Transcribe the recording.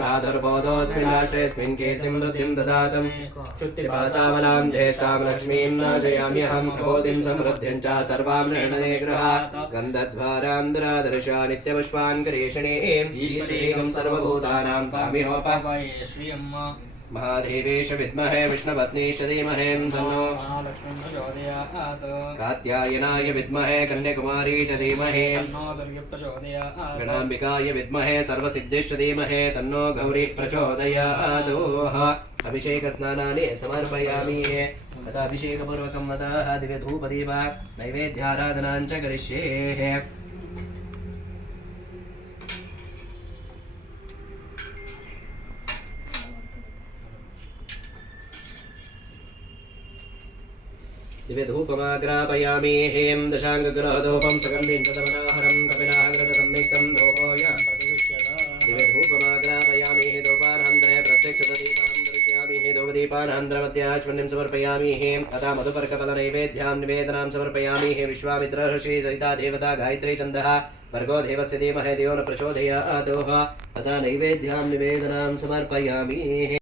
भ्रातुर्बोधोऽस्मिन्नाश्रेऽस्मिन् कीर्तिं वृद्धिं ददातु क्षुत्तिपासावलां ज्येष्ठां लक्ष्मीं नाशयाम्यहं बोधिं समृद्धिं च सर्वां निर्णये गृहात् गन्धद्वारां दुरादर्शा नित्यपुष्पान् करीषिणीं ईश्वरीं सर्वभूतानां तामिहोपवये श्रियम् महादेवेश विद्महे विष्णुपत्नीश धीमहि तन्नो महालक्ष्मीं प्रचोदयात् कात्यायनाय विद्महे कन्याकुमारी च धीमहि तन्नो दुर्गे प्रचोदयात् गणाम्बिकाय विद्महे सर्वसिद्धिश्च धीमहि तन्नो गौरी प्रचोदयात् अभिषेकस्नानानि समर्पयामि तथा अभिषेकपूर्वकं नतः दिव्यधूपदीप नैवेद्याराधनां च करिष्ये दिव्यधूपमाग्रापयामि हें दशाङ्गग्रहधूपं सुगन्धिं तदमनाहरं कपिलाहृतसंयुक्तं धूपोय दिव्यधूपमाग्रापयामि हे धूपानान्तरे प्रत्यक्षदीपां दर्शयामि हे धूपदीपानान्तरमध्याश्वन्यं समर्पयामि हे तथा मधुपर्कफलनैवेद्यां निवेदनां समर्पयामि हे विश्वामित्र ऋषि सरिता देवता गायत्री छन्दः भर्गो देवस्य धीमहि धियो न प्रचोदयात् तथा नैवेद्यां निवेदनां समर्पयामि।